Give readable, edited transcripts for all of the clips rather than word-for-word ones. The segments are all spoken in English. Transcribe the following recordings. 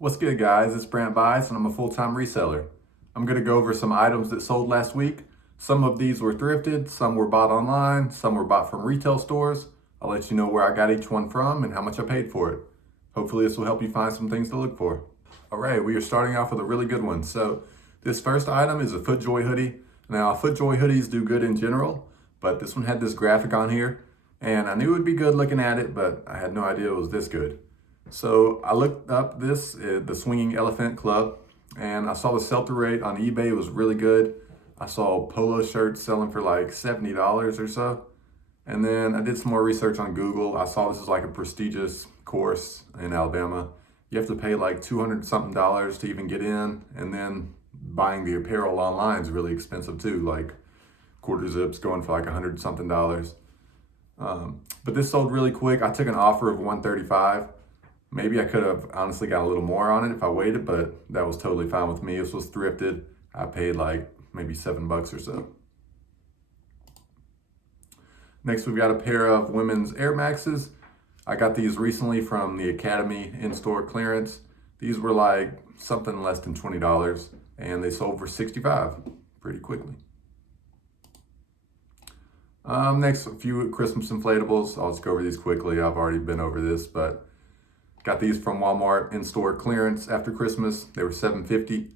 What's good, guys? It's Brant Bice and I'm a full-time reseller. I'm going to go over some items that sold last week. Some of these were thrifted, some were bought online, some were bought from retail stores. I'll let you know where I got each one from and how much I paid for it. Hopefully this will help you find some things to look for. All right, we are starting off with a really good one. So this first item is a FootJoy hoodie. Now, FootJoy hoodies do good in general, but this one had this graphic on here and I knew it would be good looking at it, but I had no idea it was this good. So I looked up this, the Swinging Elephant Club, and I saw the sell-through rate on eBay was really good. I saw Polo shirts selling for like $70 or so. And then I did some more research on Google. I saw this is like a prestigious course in Alabama. You have to pay like 200 something dollars to even get in. And then buying the apparel online is really expensive too, like quarter zips going for like 100 something dollars. But this sold really quick. I took an offer of $135. Maybe I could have honestly got a little more on it if I waited, but that was totally fine with me. This was thrifted. I paid like maybe $7 or so. Next, we've got a pair of women's Air Maxes. I got these recently from the Academy in-store clearance. These were like something less than $20 and they sold for $65 pretty quickly. Next, a few Christmas inflatables. I'll just go over these quickly. I've already been over this, but got these from Walmart in-store clearance after Christmas. They were $7.50.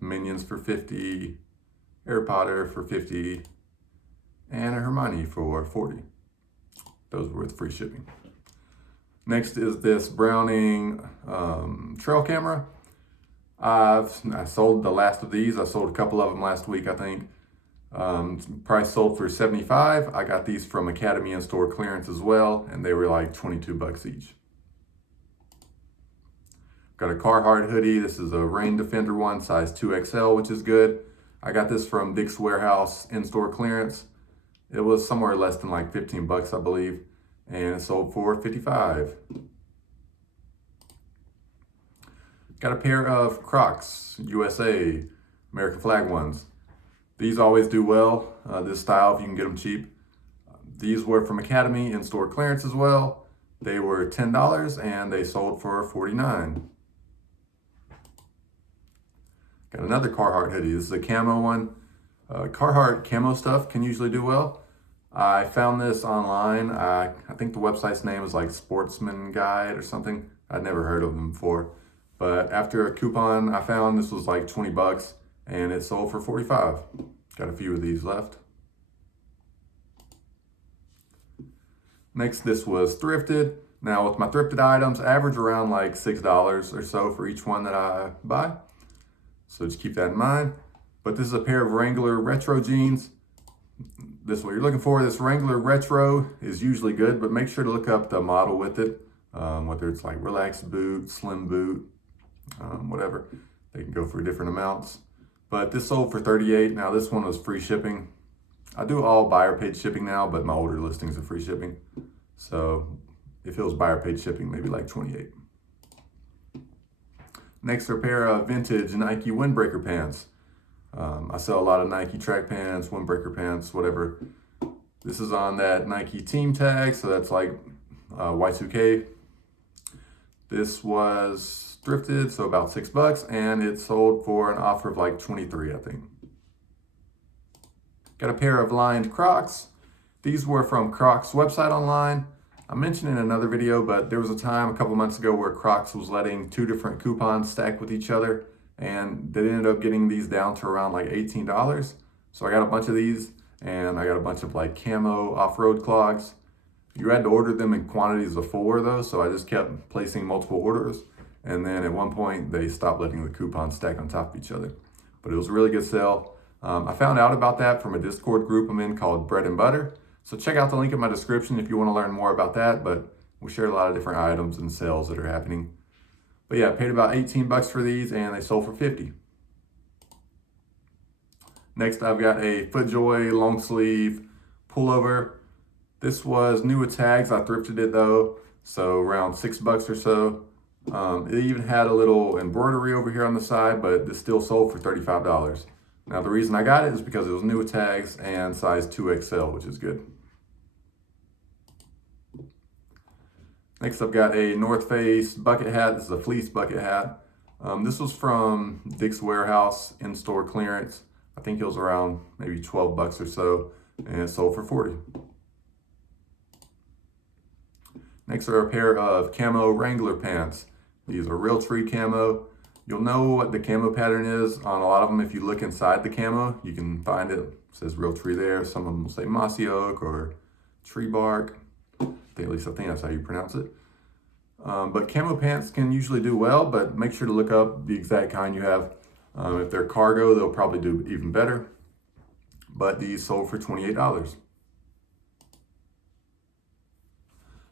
Minions for $50. Harry Potter for $50. And a Hermione for $40. Those were with free shipping. Next is this Browning trail camera. I sold the last of these. I sold a couple of them last week, I think. Price sold for $75. I got these from Academy in-store clearance as well, and they were like $22 each. Got a Carhartt hoodie. This is a Rain Defender one, size 2XL, which is good. I got this from Dick's Warehouse in-store clearance. It was somewhere less than like 15 bucks, I believe, and it sold for $55. Got a pair of Crocs, USA, American flag ones. These always do well, this style, if you can get them cheap. These were from Academy in-store clearance as well. They were $10 and they sold for $49. Got another Carhartt hoodie. This is a camo one. Carhartt camo stuff can usually do well. I found this online. I think the website's name is like Sportsman Guide or something. I'd never heard of them before. But after a coupon I found, this was like 20 bucks and it sold for 45. Got a few of these left. Next, this was thrifted. Now with my thrifted items, I average around like $6 or so for each one that I buy. So just keep that in mind. But this is a pair of Wrangler Retro Jeans. This is what you're looking for. This Wrangler Retro is usually good, but make sure to look up the model with it. Whether it's like relaxed boot, slim boot, whatever. They can go for different amounts. But this sold for $38. Now this one was free shipping. I do all buyer paid shipping now, but my older listings are free shipping. So if it was buyer paid shipping, maybe like $28. Next are a pair of vintage Nike Windbreaker pants. I sell a lot of Nike track pants, Windbreaker pants, whatever. This is on that Nike team tag, so that's like Y2K. This was thrifted, so about $6, and it sold for an offer of like 23, I think. Got a pair of lined Crocs. These were from Crocs website online. I mentioned in another video, but there was a time a couple months ago where Crocs was letting two different coupons stack with each other, and they ended up getting these down to around like $18. So I got a bunch of these, and I got a bunch of like camo off-road clogs. You had to order them in quantities of 4 though, so I just kept placing multiple orders. And then at one point, they stopped letting the coupons stack on top of each other. But it was a really good sale. I found out about that from a Discord group I'm in called Bread and Butter. So check out the link in my description if you want to learn more about that, but we share a lot of different items and sales that are happening. But yeah, I paid about 18 bucks for these and they sold for 50. Next, I've got a FootJoy long sleeve pullover. This was new with tags. I thrifted it though, so around $6 or so. It even had a little embroidery over here on the side, but this still sold for $35. Now the reason I got it is because it was new with tags and size 2XL, which is good. Next, I've got a North Face bucket hat. This is a fleece bucket hat. This was from Dick's Warehouse in-store clearance. I think it was around maybe 12 bucks or so, and it sold for 40. Next are a pair of camo Wrangler pants. These are real tree camo. You'll know what the camo pattern is on a lot of them if you look inside the camo. You can find it. It says real tree there. Some of them will say mossy oak or tree bark. At least I think that's how you pronounce it. But camo pants can usually do well, but make sure to look up the exact kind you have. If they're cargo, they'll probably do even better. But these sold for $28.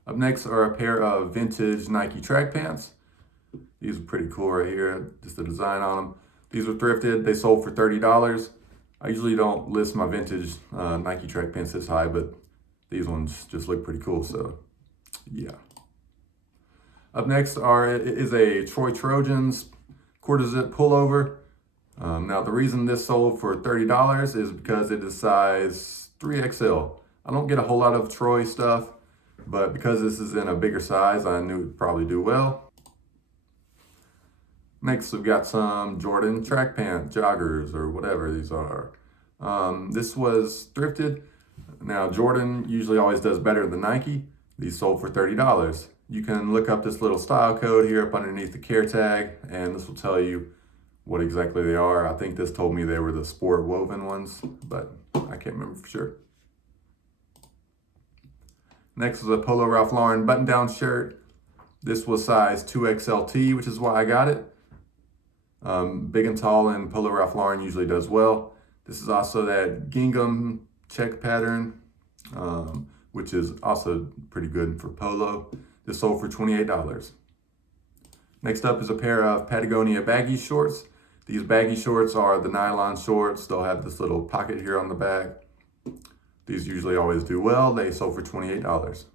Up next are a pair of vintage Nike track pants. These are pretty cool right here, just the design on them. These are thrifted, they sold for $30. I usually don't list my vintage Nike track pants this high, but these ones just look pretty cool, so yeah. Up next is a Troy Trojans quarter zip pullover. Now the reason this sold for $30 is because it is size 3XL. I don't get a whole lot of Troy stuff, but because this is in a bigger size, I knew it would probably do well. Next, we've got some Jordan track pant joggers or whatever these are. This was thrifted. Now Jordan usually always does better than Nike. These sold for $30. You can look up this little style code here up underneath the care tag, and this will tell you what exactly they are. I think this told me they were the sport woven ones, but I can't remember for sure. Next is a Polo Ralph Lauren button-down shirt. This was size 2XLT, which is why I got it. Big and tall and Polo Ralph Lauren usually does well. This is also that gingham check pattern, which is also pretty good for Polo. This sold for $28. Next up is a pair of Patagonia baggy shorts. These baggy shorts are the nylon shorts. They'll have this little pocket here on the back. These usually always do well. They sold for $28.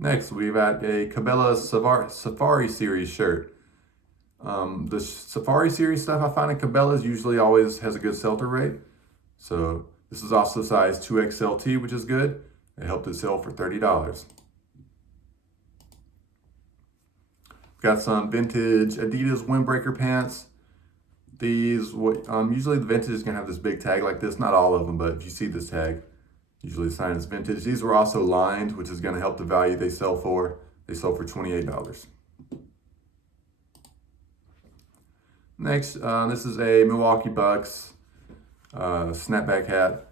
Next, we've got a Cabella Safari Series shirt. The Safari Series stuff I find in Cabella's usually always has a good sell-through rate. So this is also size 2XLT, which is good. It helped it sell for $30. Got some vintage Adidas Windbreaker pants. These, usually the vintage is gonna have this big tag like this. Not all of them, but if you see this tag, usually the sign is vintage. These were also lined, which is gonna help the value they sell for. They sell for $28. Next, this is a Milwaukee Bucks snapback hat.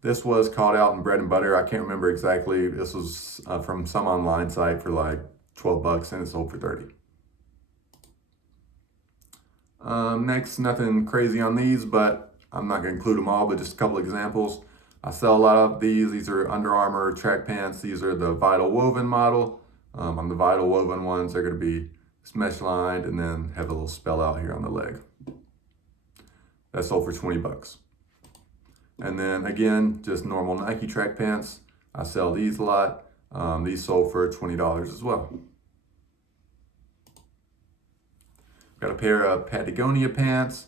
This was called out in bread and butter. I can't remember exactly. This was from some online site for like 12 bucks and it sold for 30. Next, nothing crazy on these, but I'm not gonna include them all, but just a couple examples. I sell a lot of these. These are Under Armour track pants. These are the Vital Woven model. On the Vital Woven ones, they're gonna be mesh lined and then have a little spell out here on the leg. That sold for 20 bucks. And then again, just normal Nike track pants. I sell these a lot. These sold for $20 as well. Got a pair of Patagonia pants.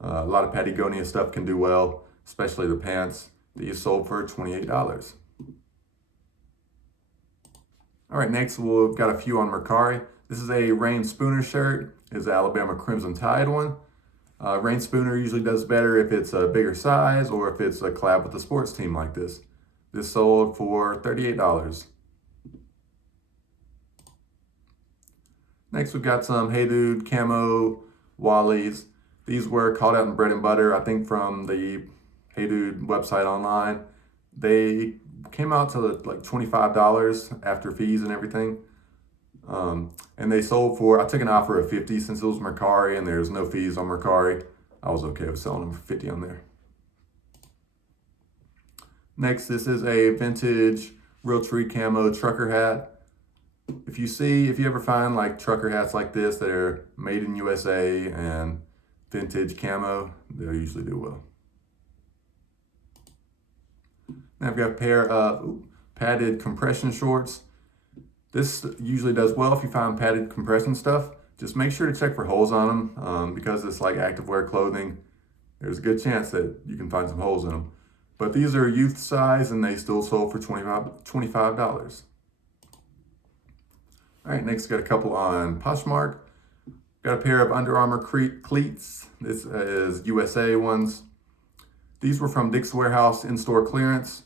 A lot of Patagonia stuff can do well, especially the pants. These sold for $28. All right, next we've got a few on Mercari. This is a Rain Spooner shirt. It's the Alabama Crimson Tide one. Rain Spooner usually does better if it's a bigger size or if it's a collab with a sports team like this. This sold for $38. Next, we've got some Hey Dude Camo Wallies. These were called out in bread and butter, I think from the Hey Dude website online. They came out to like $25 after fees and everything. And they sold for, I took an offer of 50 since it was Mercari and there's no fees on Mercari. I was okay with selling them for 50 on there. Next, this is a vintage real tree camo trucker hat. If you ever find like trucker hats like this that are made in USA and vintage camo, they'll usually do well. Now I've got a pair of padded compression shorts. This usually does well if you find padded compression stuff. Just make sure to check for holes on them because it's like activewear clothing. There's a good chance that you can find some holes in them. But these are youth size and they still sold for $25. All right, next got a couple on Poshmark. Got a pair of Under Armour cleats. This is USA ones. These were from Dick's Warehouse in-store clearance.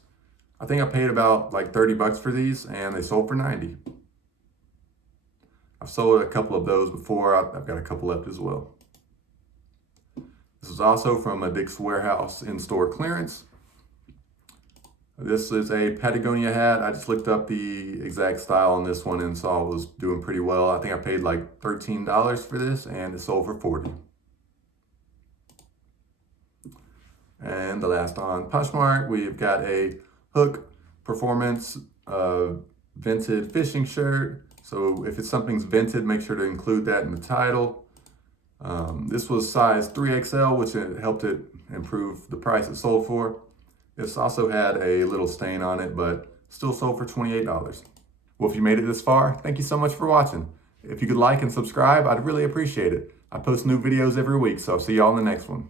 I think I paid about like 30 bucks for these and they sold for 90. I've sold a couple of those before. I've got a couple left as well. This is also from a Dick's Warehouse in-store clearance. This is a Patagonia hat. I just looked up the exact style on this one and saw it was doing pretty well. I think I paid like $13 for this and it sold for 40. And the last on Poshmark, we've got a Hook Performance vented fishing shirt. So if something's vented, make sure to include that in the title. This was size 3XL, which helped it improve the price it sold for. This also had a little stain on it, but still sold for $28. Well, if you made it this far, thank you so much for watching. If you could like and subscribe, I'd really appreciate it. I post new videos every week, so I'll see y'all in the next one.